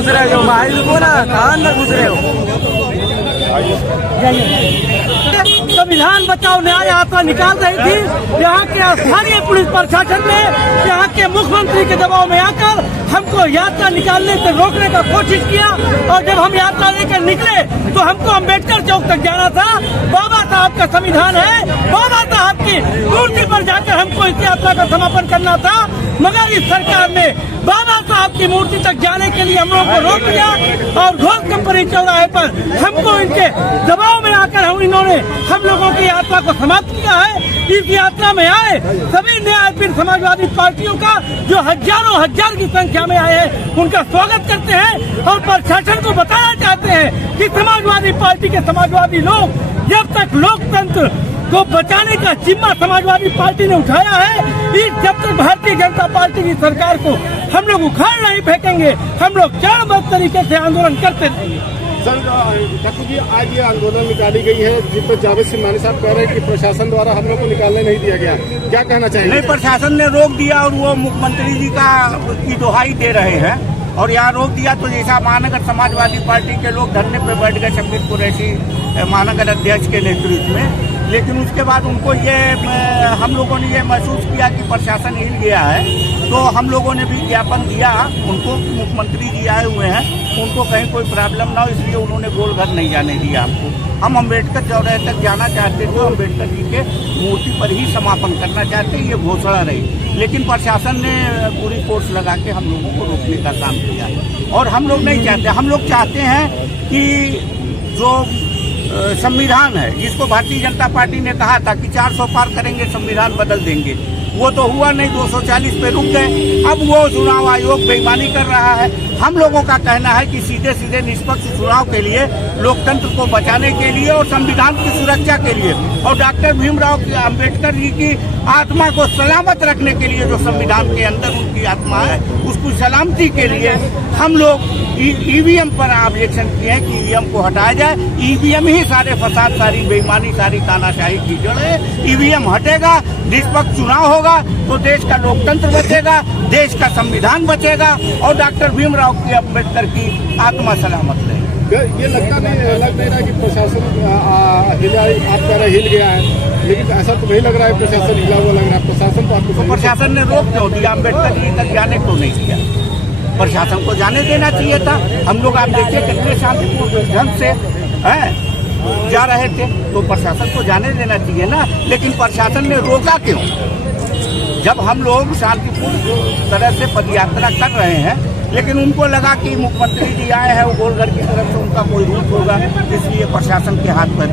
घुस रहे हो, माहिल को ना कहाँ अंदर घुस रहे हो। संविधान बचाओ न्याय यात्रा निकाल रही थी। यहाँ के स्थानीय पुलिस प्रशासन ने यहाँ के मुख्यमंत्री के दबाव में आकर हमको यात्रा निकालने से रोकने का कोशिश किया। और जब हम यात्रा लेकर निकले तो हमको अम्बेडकर चौक तक जाना था। बाबा साहब का संविधान है, बाबा साहब की मूर्ति पर जाकर हमको इस यात्रा का समापन करना था, मगर इस सरकार ने बाबा साहब की मूर्ति तक जाने के लिए हम लोगों को रोक दिया। और घोष कंपनी चौराहे पर हमको इनके दबाव में आकर इन्होंने हम लोगों की यात्रा को समाप्त किया है। इस यात्रा में आए सभी न्यायपीठ समाजवादी पार्टियों का जो हजारों हजार की संख्या में आए हैं उनका स्वागत करते हैं और प्रशासन को बताना चाहते हैं कि समाजवादी पार्टी के समाजवादी लोग जब तक लोकतंत्र को बचाने का जिम्मा समाजवादी पार्टी ने उठाया है, जब तक भारतीय जनता पार्टी की सरकार को हम लोग उखाड़ नहीं फेंकेंगे, हम लोग चरणबद्ध तरीके से आंदोलन करते रहेंगे। सर ठाकुर जी, आज ये आंदोलन निकाली गई है जिस पर जावेद सिंह साहब कह रहे हैं कि प्रशासन द्वारा हम लोग को निकालने नहीं दिया गया, क्या कहना चाहिए? नहीं, प्रशासन ने रोक दिया और वो मुख्यमंत्री जी की दुहाई दे रहे हैं और यहाँ रोक दिया। तो जैसा महानगर समाजवादी पार्टी के लोग धरने पे बैठ गए शब्बीर कुरैशी महानगर अध्यक्ष के नेतृत्व में, लेकिन उसके बाद उनको हम लोगों ने ये महसूस किया कि प्रशासन हिल गया है, तो हम लोगों ने भी ज्ञापन दिया उनको। मुख्यमंत्री जी आए हुए हैं, उनको कहीं कोई प्रॉब्लम ना हो, इसलिए उन्होंने गोलघर नहीं जाने दिया हमको। हम अम्बेडकर चौराहे तक जाना चाहते थे, अम्बेडकर जी के मूर्ति पर ही समापन करना चाहते, ये घोषणा रही। लेकिन प्रशासन ने पूरी फोर्स लगा के हम लोगों को रोकने का काम किया और हम लोग नहीं चाहते। हम लोग चाहते हैं कि जो संविधान है, जिसको भारतीय जनता पार्टी ने कहा था कि 400 पार करेंगे संविधान बदल देंगे, वो तो हुआ नहीं, 240 पे रुक गए। अब वो चुनाव आयोग बेईमानी कर रहा है। हम लोगों का कहना है कि सीधे सीधे निष्पक्ष चुनाव के लिए, लोकतंत्र को बचाने के लिए और संविधान की सुरक्षा के लिए और डॉक्टर भीमराव अम्बेडकर जी की आत्मा को सलामत रखने के लिए, जो संविधान के अंदर उनकी आत्मा है उसकी सलामती के लिए हम लोग ईवीएम पर ऑब्जेक्शन किए हैं कि ईवीएम को हटाया जाए। ईवीएम ही सारे फसाद, सारी बेईमानी, सारी तानाशाही की जड़ है। ईवीएम हटेगा, निष्पक्ष चुनाव होगा तो देश का लोकतंत्र बचेगा, देश का संविधान बचेगा और डॉक्टर भीमराव की अम्बेडकर की आत्मा सलामत रहेगी। ये लग नहीं रहा कि प्रशासन आप कह रहे हिल गया है, लेकिन ऐसा तो नहीं लग रहा है प्रशासन हिला हुआ लग रहा है। प्रशासन तो आपको प्रशासन ने रोक क्यों दिया? अम्बेडकर जी तक जाने को नहीं दिया, प्रशासन को जाने देना चाहिए था। हम लोग आप देखिए कितने शांतिपूर्ण ढंग से जा रहे थे, तो प्रशासन को जाने देना चाहिए ना। लेकिन प्रशासन ने रोका क्यों? जब हम लोग शांतिपूर्ण तरह से पदयात्रा कर रहे हैं, लेकिन उनको लगा कि मुख्यमंत्री जी आए हैं, वो गोलघर की तरफ से उनका कोई रूट होगा, इसलिए प्रशासन के हाथ पैर